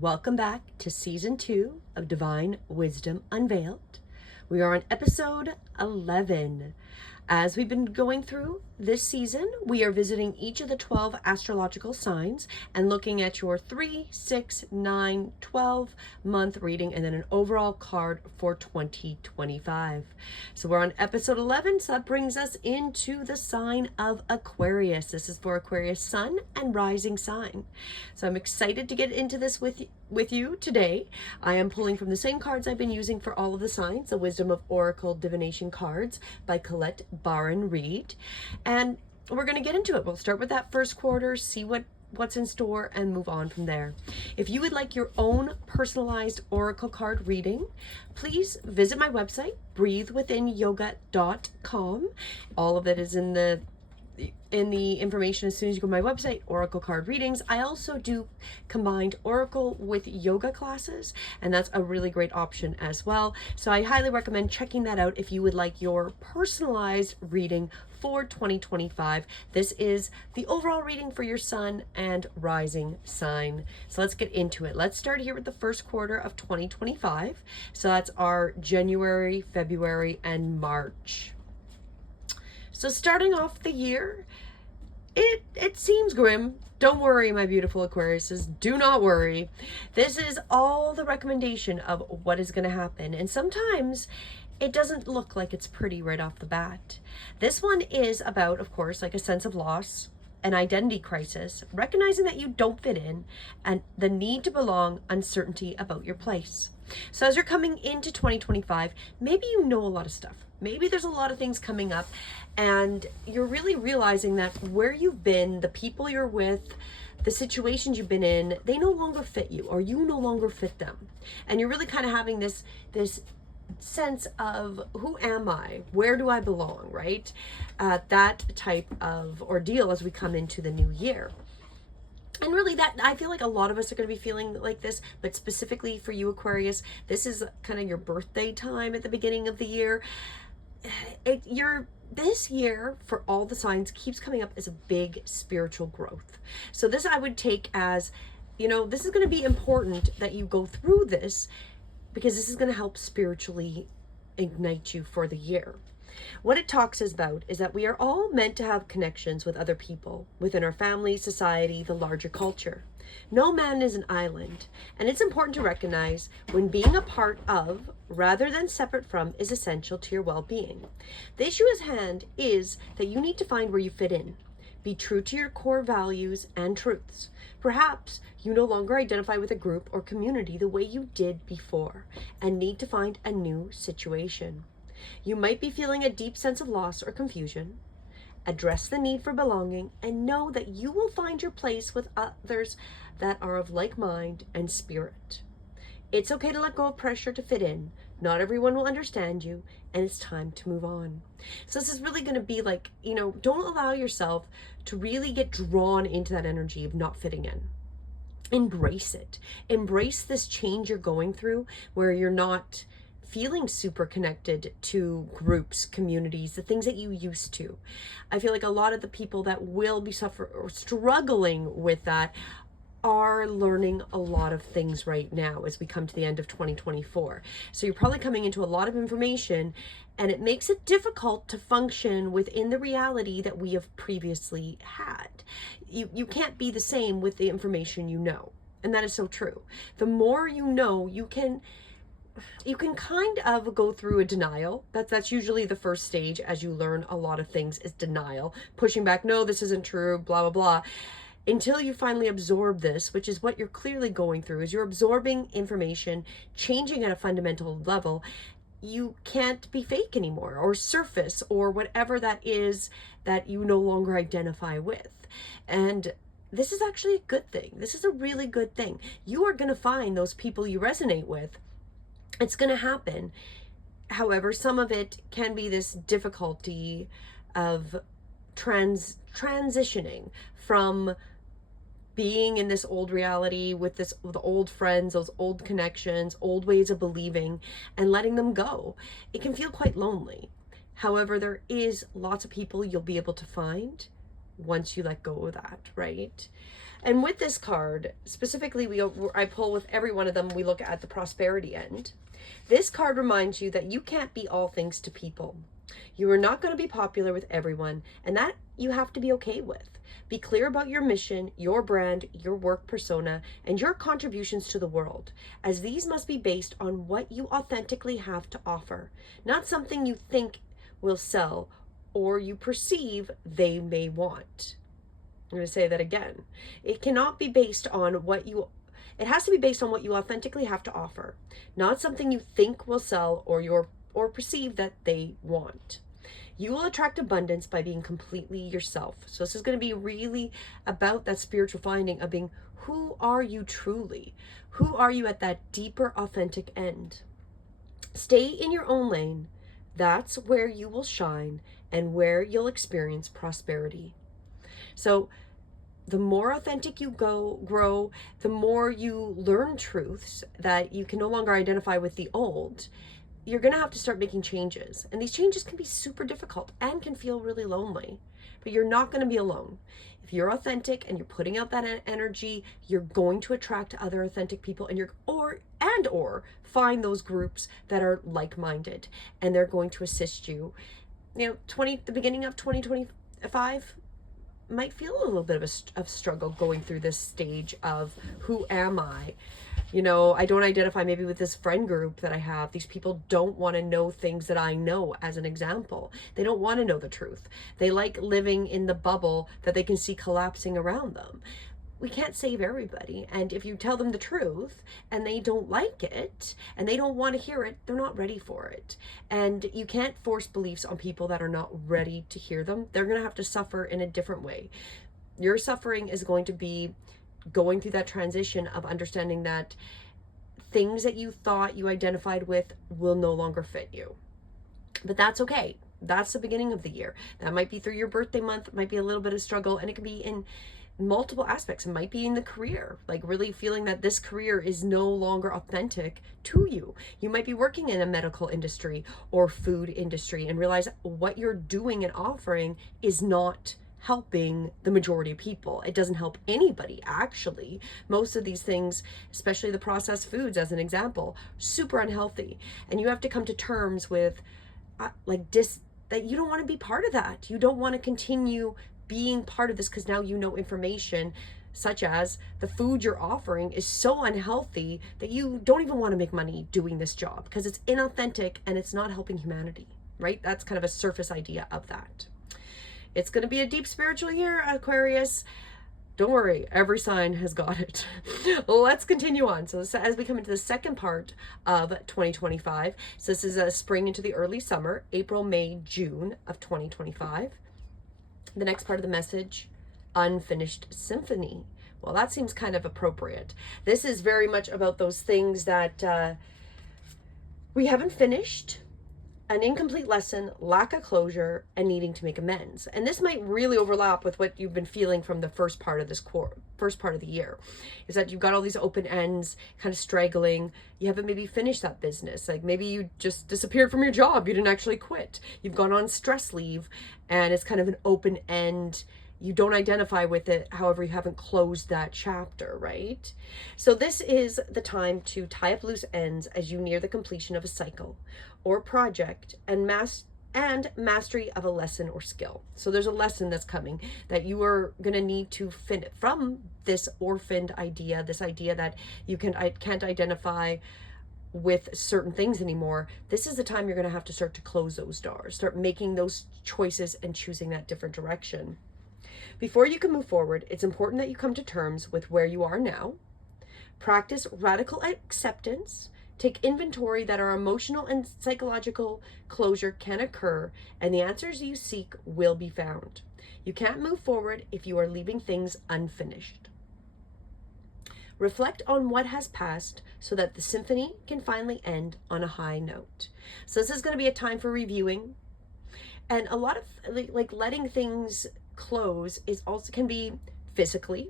Welcome back to season 2 of Divine Wisdom Unveiled. We are on episode 11. As we've been going through this season, we are visiting each of the 12 astrological signs and looking at your 3, 6, 9, 12 month reading and then an overall card for 2025. So we're on episode 11, so that brings us into the sign of Aquarius. This is for Aquarius sun and rising sign. So I'm excited to get into this with you today. I am pulling from the same cards I've been using for all of the signs, the Wisdom of Oracle Divination cards by Colette Baron Reed. And we're going to get into it. We'll start with that first quarter, see what's in store, and move on from there. If you would like your own personalized oracle card reading, please visit my website, breathewithinyoga.com. All of it is in the information as soon as you go to my website, Oracle Card Readings. I also do combined Oracle with yoga classes, and that's a really great option as well. So I highly recommend checking that out if you would like your personalized reading for 2025. This is the overall reading for your sun and rising sign. So let's get into it. Let's start here with the first quarter of 2025. So that's our January, February, and March. So starting off the year, it seems grim. Don't worry, my beautiful Aquariuses. Do not worry. This is all the recommendation of what is going to happen. And sometimes it doesn't look like it's pretty right off the bat. This one is about, of course, like a sense of loss, an identity crisis, recognizing that you don't fit in, and the need to belong, uncertainty about your place. So as you're coming into 2025, maybe you know a lot of stuff. Maybe there's a lot of things coming up and you're really realizing that where you've been, the people you're with, the situations you've been in, they no longer fit you, or you no longer fit them. And you're really kind of having this sense of, who am I? Where do I belong, right? That type of ordeal as we come into the new year. And really, that I feel like a lot of us are going to be feeling like this, but specifically for you, Aquarius, this is kind of your birthday time at the beginning of the year. This year, for all the signs, keeps coming up as a big spiritual growth. So this I would take as, this is going to be important that you go through this, because this is going to help spiritually ignite you for the year. What it talks about is that we are all meant to have connections with other people within our family, society, the larger culture. No man is an island, and it's important to recognize when being a part of, rather than separate from, is essential to your well-being. The issue at hand is that you need to find where you fit in. Be true to your core values and truths. Perhaps you no longer identify with a group or community the way you did before, and need to find a new situation. You might be feeling a deep sense of loss or confusion. Address the need for belonging and know that you will find your place with others that are of like mind and spirit. It's okay to let go of pressure to fit in. Not everyone will understand you, and it's time to move on. So this is really going to be like, don't allow yourself to really get drawn into that energy of not fitting in. Embrace it. Embrace this change you're going through where you're not feeling super connected to groups, communities, the things that you used to. I feel like a lot of the people that will be struggling with that are learning a lot of things right now as we come to the end of 2024. So you're probably coming into a lot of information, and it makes it difficult to function within the reality that we have previously had. You can't be the same with the information you know. And that is so true. The more you know, you can kind of go through a denial. That's usually the first stage as you learn a lot of things, is denial, pushing back, no, this isn't true, blah, blah, blah, until you finally absorb this, which is what you're clearly going through, is you're absorbing information, changing at a fundamental level. You can't be fake anymore, or surface, or whatever that is that you no longer identify with. And this is actually a good thing. This is a really good thing. You are going to find those people you resonate with. It's going to happen. However, some of it can be this difficulty of transitioning from being in this old reality with the old friends, those old connections, old ways of believing, and letting them go. It can feel quite lonely. However, there is lots of people you'll be able to find once you let go of that, right? And with this card, specifically, I pull with every one of them, we look at the prosperity end. This card reminds you that you can't be all things to people. You are not going to be popular with everyone, and that you have to be okay with. Be clear about your mission, your brand, your work persona, and your contributions to the world, as these must be based on what you authentically have to offer, not something you think will sell or you perceive they may want. I'm going to say that again. It cannot be based on it has to be based on what you authentically have to offer, not something you think will sell or perceive that they want. You will attract abundance by being completely yourself. So this is going to be really about that spiritual finding of being, who are you truly? Who are you at that deeper, authentic end? Stay in your own lane. That's where you will shine and where you'll experience prosperity. So the more authentic you grow, the more you learn truths that you can no longer identify with the old. You're going to have to start making changes. And these changes can be super difficult and can feel really lonely. But you're not going to be alone. If you're authentic and you're putting out that energy, you're going to attract other authentic people, and or find those groups that are like-minded, and they're going to assist you. You know, the beginning of 2025 might feel a little bit of a struggle going through this stage of, who am I? You know, I don't identify maybe with this friend group that I have. These people don't want to know things that I know, as an example. They don't want to know the truth. They like living in the bubble that they can see collapsing around them. We can't save everybody. And if you tell them the truth and they don't like it and they don't want to hear it, they're not ready for it. And you can't force beliefs on people that are not ready to hear them. They're going to have to suffer in a different way. Your suffering is going to be going through that transition of understanding that things that you thought you identified with will no longer fit you. But that's okay. That's the beginning of the year. That might be through your birthday month. It might be a little bit of struggle, and it can be in multiple aspects. It might be in the career, like really feeling that this career is no longer authentic to you. You might be working in a medical industry or food industry and realize what you're doing and offering is not helping the majority of people. It doesn't help anybody, actually. Most of these things, especially the processed foods as an example, super unhealthy. And you have to come to terms with that you don't want to be part of that. You don't want to continue being part of this, because now you know information such as the food you're offering is so unhealthy that you don't even want to make money doing this job because it's inauthentic and it's not helping humanity, right? That's kind of a surface idea of that. It's going to be a deep spiritual year, Aquarius. Don't worry, every sign has got it. Let's continue on. So as we come into the second part of 2025, so this is a spring into the early summer, April, May, June of 2025. The next part of the message, unfinished symphony. Well, that seems kind of appropriate. This is very much about those things that we haven't finished, an incomplete lesson, lack of closure, and needing to make amends. And this might really overlap with what you've been feeling from the first part of first part of the year, is that you've got all these open ends kind of straggling. You haven't maybe finished that business. Like maybe you just disappeared from your job. You didn't actually quit. You've gone on stress leave and it's kind of an open end. You don't identify with it. However, you haven't closed that chapter, right? So this is the time to tie up loose ends as you near the completion of a cycle or project and mastery of a lesson or skill. So there's a lesson that's coming that you are going to need to finish from this orphaned idea, this idea that you can't identify with certain things anymore. This is the time you're going to have to start to close those doors, start making those choices and choosing that different direction. Before you can move forward, it's important that you come to terms with where you are now. Practice radical acceptance. Take inventory that our emotional and psychological closure can occur, and the answers you seek will be found. You can't move forward if you are leaving things unfinished. Reflect on what has passed so that the symphony can finally end on a high note. So this is going to be a time for reviewing, and a lot of like letting things close is also can be physically.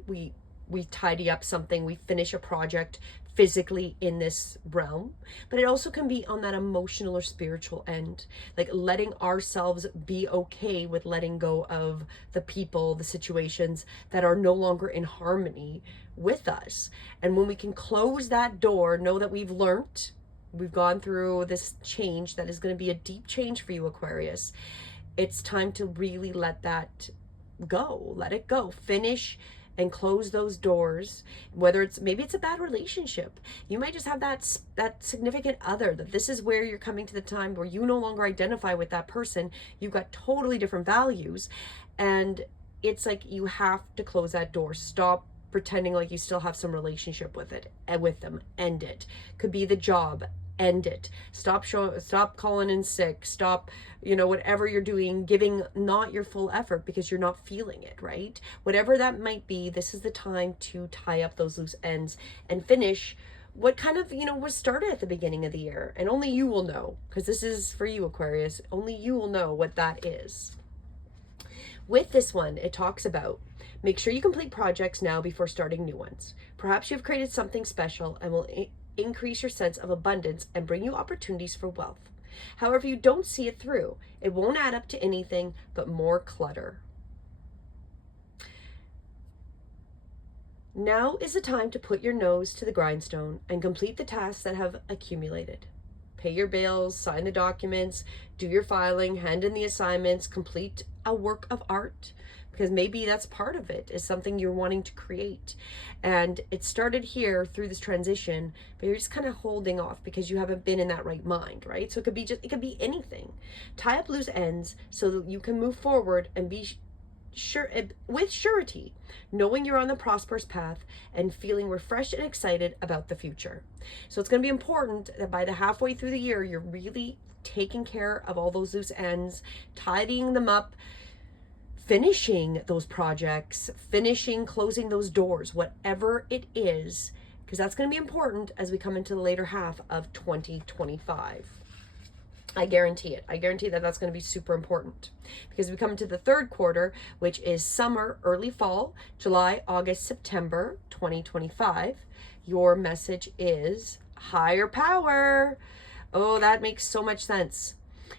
we tidy up something, we finish a project physically in this realm, but it also can be on that emotional or spiritual end, like letting ourselves be okay with letting go of the people, the situations that are no longer in harmony with us. And when we can close that door, know that we've learned, we've gone through this change that is going to be a deep change for you, Aquarius. It's time to really let that go, let it go, finish and close those doors. Whether it's, maybe it's a bad relationship, you might just have that significant other, that this is where you're coming to the time where you no longer identify with that person, you've got totally different values, and it's like you have to close that door. Stop pretending like you still have some relationship with it, with them. End it. Could be the job. End it. Stop calling in sick. Stop, whatever you're doing, giving not your full effort because you're not feeling it, right? Whatever that might be, this is the time to tie up those loose ends and finish what kind of, was started at the beginning of the year. And only you will know, because this is for you, Aquarius. Only you will know what that is. With this one, it talks about, make sure you complete projects now before starting new ones. Perhaps you've created something special and will increase your sense of abundance and bring you opportunities for wealth. However, you don't see it through, it won't add up to anything but more clutter. Now is the time to put your nose to the grindstone and complete the tasks that have accumulated. Pay your bills, sign the documents, do your filing, hand in the assignments, complete a work of art, because maybe that's part of it, is something you're wanting to create. And it started here through this transition, but you're just kind of holding off because you haven't been in that right mind, right? So it could be anything. Tie up loose ends so that you can move forward and be sure, with surety, knowing you're on the prosperous path and feeling refreshed and excited about the future. So it's going to be important that by the halfway through the year, you're really taking care of all those loose ends, tidying them up, finishing those projects, closing those doors, whatever it is, because that's going to be important as we come into the later half of 2025. I guarantee it. I guarantee that that's going to be super important, because we come into the third quarter, which is summer, early fall, July, August, September 2025. Your message is higher power. Oh, that makes so much sense,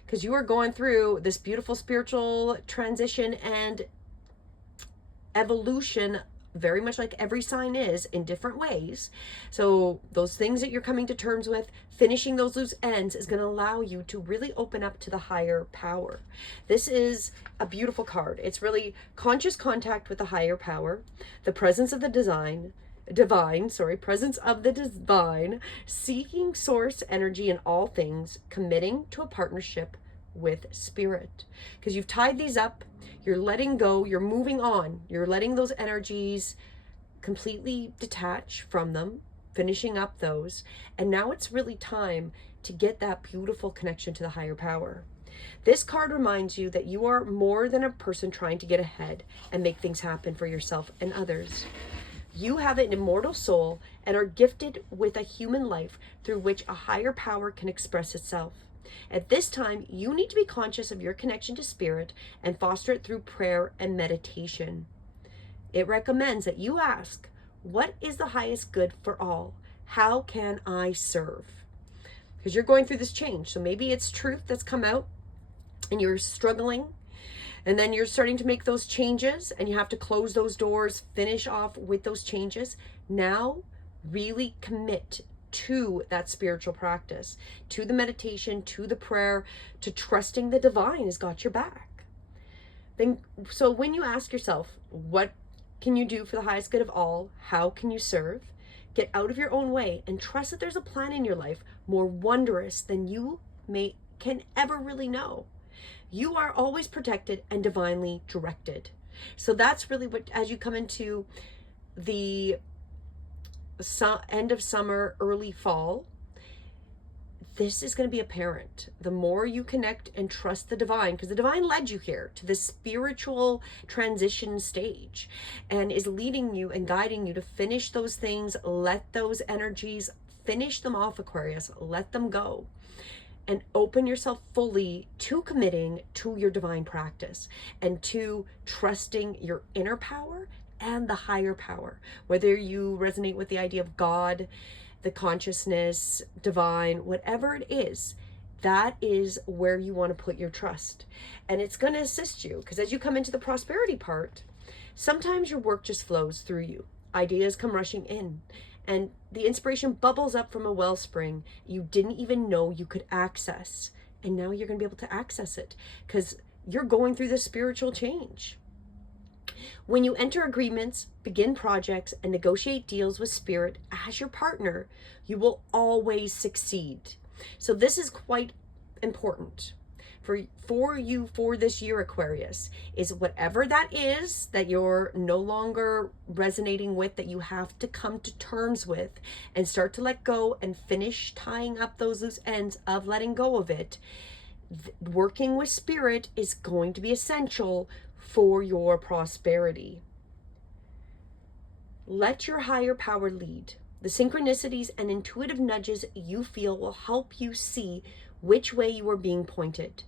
because you are going through this beautiful spiritual transition and evolution, very much like every sign is, in different ways. So those things that you're coming to terms with, finishing those loose ends, is going to allow you to really open up to the higher power. This is a beautiful card. It's really conscious contact with the higher power, the presence of the presence of the divine, seeking source energy in all things, committing to a partnership with spirit. Because you've tied these up, you're letting go, you're moving on, you're letting those energies completely detach from them, finishing up those, and now it's really time to get that beautiful connection to the higher power. This card reminds you that you are more than a person trying to get ahead and make things happen for yourself and others. You have an immortal soul and are gifted with a human life through which a higher power can express itself. At this time, you need to be conscious of your connection to spirit and foster it through prayer and meditation. It recommends that you ask, what is the highest good for all? How can I serve? Because you're going through this change. So maybe it's truth that's come out and you're struggling, and then you're starting to make those changes and you have to close those doors, finish off with those changes. Now, really commit to that spiritual practice, to the meditation, to the prayer, to trusting the divine has got your back. So when you ask yourself, what can you do for the highest good of all? How can you serve? Get out of your own way and trust that there's a plan in your life more wondrous than you can ever really know. You are always protected and divinely directed. So that's really what, as you come into the end of summer, early fall, this is going to be apparent. The more you connect and trust the divine, because the divine led you here to this spiritual transition stage and is leading you and guiding you to finish those things, let those energies, finish them off, Aquarius, let them go. And open yourself fully to committing to your divine practice and to trusting your inner power and the higher power. Whether you resonate with the idea of God, the consciousness, divine, whatever it is, that is where you want to put your trust. And it's going to assist you, because as you come into the prosperity part, sometimes your work just flows through you. Ideas come rushing in, and the inspiration bubbles up from a wellspring you didn't even know you could access. And now you're going to be able to access it because you're going through this spiritual change. When you enter agreements, begin projects, and negotiate deals with spirit as your partner, you will always succeed. So this is quite important for you for this year, Aquarius, is whatever that is that you're no longer resonating with, that you have to come to terms with and start to let go and finish tying up those loose ends of letting go of it. Working with spirit is going to be essential for your prosperity. Let your higher power lead. The synchronicities and intuitive nudges you feel will help you see which way you are being pointed,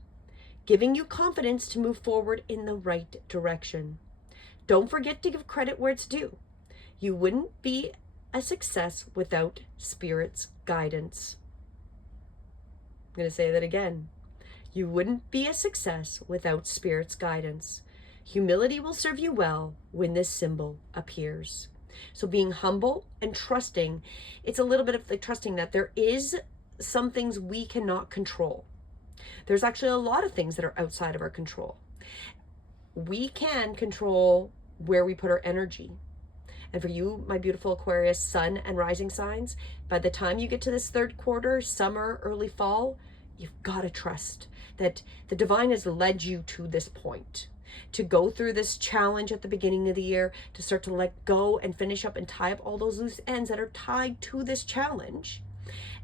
giving you confidence to move forward in the right direction. Don't forget to give credit where it's due. You wouldn't be a success without Spirit's guidance. I'm going to say that again. You wouldn't be a success without Spirit's guidance. Humility will serve you well when this symbol appears. So being humble and trusting, it's a little bit of like trusting that there is some things we cannot control. There's actually a lot of things that are outside of our control. We can control where we put our energy. And for you, my beautiful Aquarius, sun and rising signs, by the time you get to this third quarter, summer, early fall, you've got to trust that the divine has led you to this point, to go through this challenge at the beginning of the year, to start to let go and finish up and tie up all those loose ends that are tied to this challenge,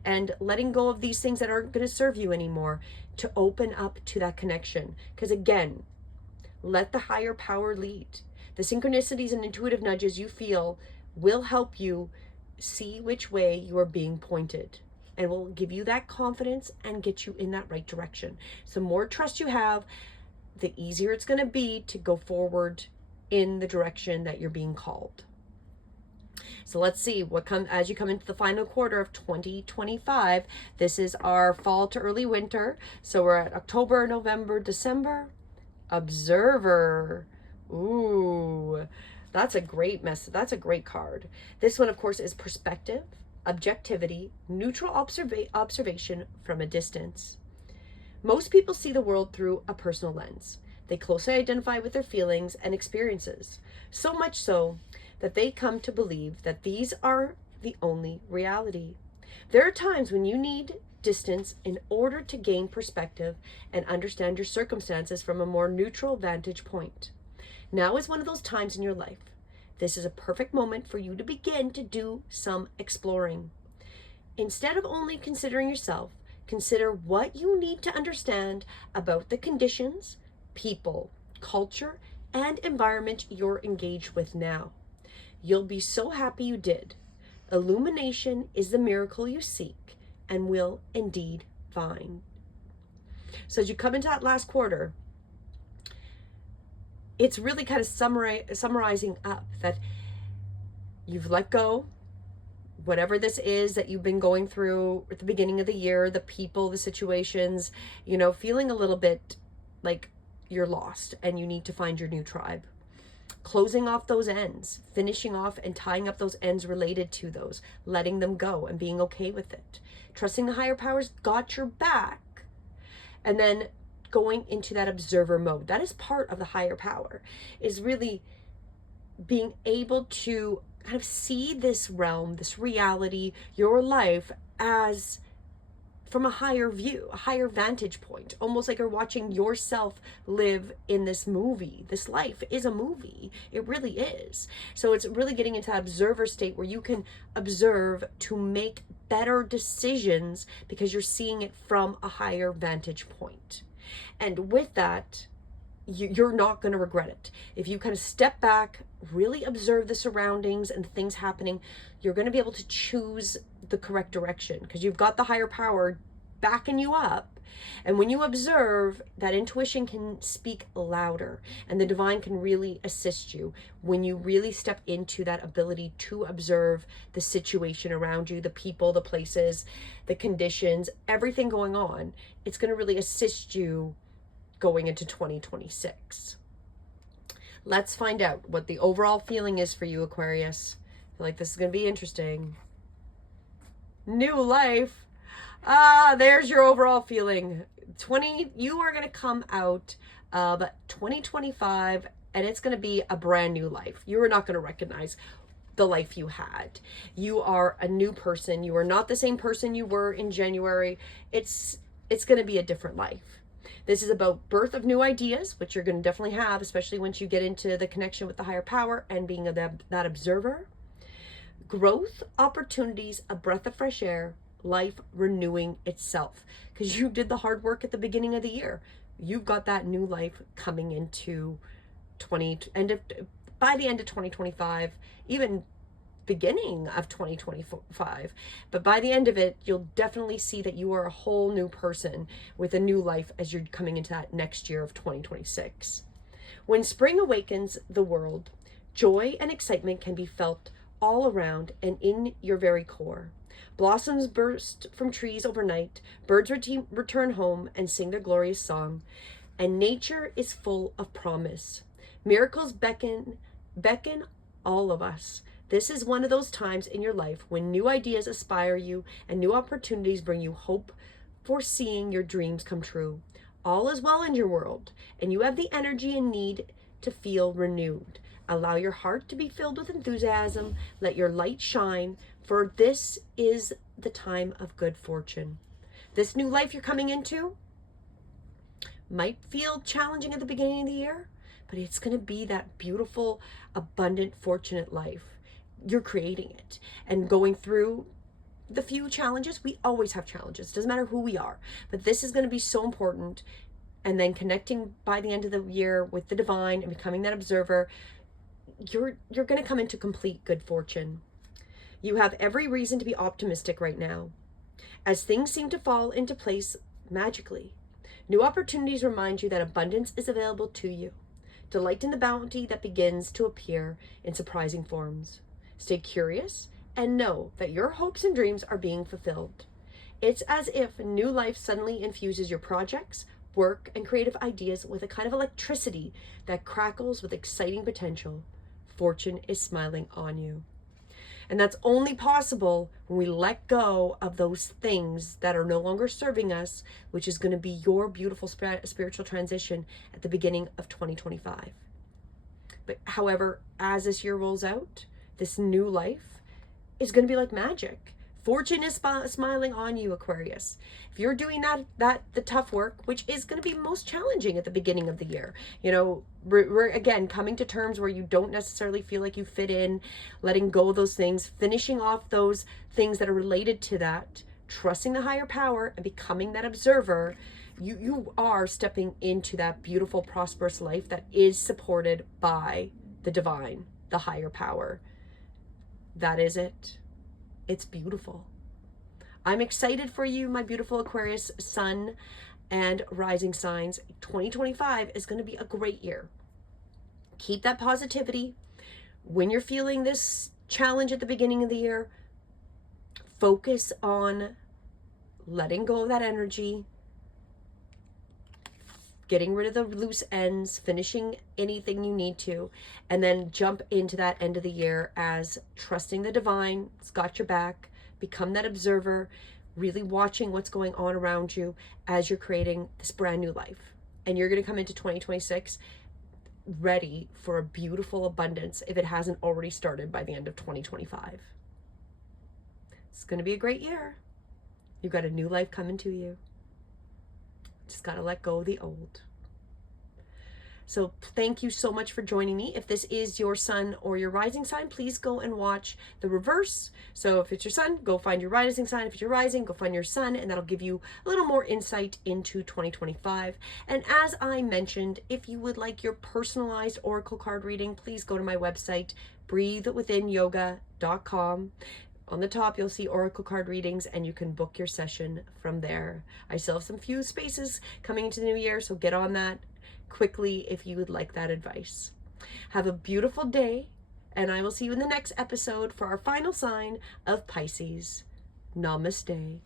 and letting go of these things that aren't going to serve you anymore, to open up to that connection. Because again, let the higher power lead. The synchronicities and intuitive nudges you feel will help you see which way you are being pointed, and will give you that confidence and get you in that right direction. So the more trust you have, the easier it's going to be to go forward in the direction that you're being called. So let's see what comes as you come into the final quarter of 2025. This is our fall to early winter. So we're at October, November, December. Observer. Ooh, that's a great mess. That's a great card. This one, of course, is perspective, objectivity, neutral observation from a distance. Most people see the world through a personal lens. They closely identify with their feelings and experiences, so much so that they come to believe that these are the only reality. There are times when you need distance in order to gain perspective and understand your circumstances from a more neutral vantage point. Now is one of those times in your life. This is a perfect moment for you to begin to do some exploring. Instead of only considering yourself, consider what you need to understand about the conditions, people, culture, and environment you're engaged with now. You'll be so happy you did. Illumination is the miracle you seek and will indeed find. So as you come into that last quarter, it's really kind of summarizing up that you've let go, whatever this is that you've been going through at the beginning of the year, the people, the situations, feeling a little bit like you're lost and you need to find your new tribe. Closing off those ends, finishing off and tying up those ends related to those, letting them go and being okay with it. Trusting the higher powers got your back. And then going into that observer mode. That is part of the higher power, is really being able to kind of see this realm, this reality, your life as from a higher view, a higher vantage point, almost like you're watching yourself live in this movie. This life is a movie. It really is. So it's really getting into that observer state where you can observe to make better decisions because you're seeing it from a higher vantage point. And with that, you're not going to regret it. If you kind of step back, really observe the surroundings and the things happening, you're going to be able to choose the correct direction because you've got the higher power backing you up. And when you observe, that intuition can speak louder, and the divine can really assist you when you really step into that ability to observe the situation around you, the people, the places, the conditions, everything going on. It's going to really assist you going into 2026. Let's find out what the overall feeling is for you, Aquarius. I feel like this is going to be interesting. New life. There's your overall feeling. You are going to come out of 2025, and it's going to be a brand new life. You are not going to recognize the life you had. You are a new person. You are not the same person you were in January. It's going to be a different life. This is about birth of new ideas, which you're going to definitely have, especially once you get into the connection with the higher power and being that observer. Growth, opportunities, a breath of fresh air, life renewing itself, because you did the hard work at the beginning of the year. You've got that new life coming into by the end of 2025, even beginning of 2025. But by the end of it, you'll definitely see that you are a whole new person with a new life as you're coming into that next year of 2026. When spring awakens the world, joy and excitement can be felt all around and in your very core. Blossoms burst from trees overnight, birds return home and sing their glorious song, and nature is full of promise. Miracles beckon all of us. This is one of those times in your life when new ideas inspire you and new opportunities bring you hope for seeing your dreams come true. All is well in your world, and you have the energy and need to feel renewed. Allow your heart to be filled with enthusiasm. Let your light shine, for this is the time of good fortune. This new life you're coming into might feel challenging at the beginning of the year, but it's going to be that beautiful, abundant, fortunate life. You're creating it and going through the few challenges. We always have challenges. Doesn't matter who we are, but this is going to be so important. And then connecting by the end of the year with the divine and becoming that observer, you're going to come into complete good fortune. You have every reason to be optimistic right now, as things seem to fall into place magically. New opportunities remind you that abundance is available to you. Delight in the bounty that begins to appear in surprising forms. Stay curious and know that your hopes and dreams are being fulfilled. It's as if new life suddenly infuses your projects, work, and creative ideas with a kind of electricity that crackles with exciting potential. Fortune is smiling on you. And that's only possible when we let go of those things that are no longer serving us, which is going to be your beautiful spiritual transition at the beginning of 2025. But however, as this year rolls out, this new life is going to be like magic. Fortune is smiling on you, Aquarius. If you're doing the tough work, which is going to be most challenging at the beginning of the year, we're again coming to terms where you don't necessarily feel like you fit in, letting go of those things, finishing off those things that are related to that, trusting the higher power and becoming that observer. You are stepping into that beautiful, prosperous life that is supported by the divine, the higher power. That is it. It's beautiful. I'm excited for you, my beautiful Aquarius sun and rising signs. 2025 is going to be a great year. Keep that positivity. When you're feeling this challenge at the beginning of the year, focus on letting go of that energy, getting rid of the loose ends, finishing anything you need to, and then jump into that end of the year as trusting the divine. It's got your back. Become that observer, really watching what's going on around you as you're creating this brand new life. And you're going to come into 2026 ready for a beautiful abundance if it hasn't already started by the end of 2025. It's going to be a great year. You've got a new life coming to you. Just got to let go of the old. So thank you so much for joining me. If this is your sun or your rising sign, please go and watch the reverse. So if it's your sun, go find your rising sign. If it's your rising, go find your sun, and that'll give you a little more insight into 2025. And as I mentioned, if you would like your personalized oracle card reading, please go to my website, breathewithinyoga.com. On the top, you'll see oracle card readings, and you can book your session from there. I still have some few spaces coming into the new year, so get on that quickly if you would like that advice. Have a beautiful day, and I will see you in the next episode for our final sign of Pisces. Namaste.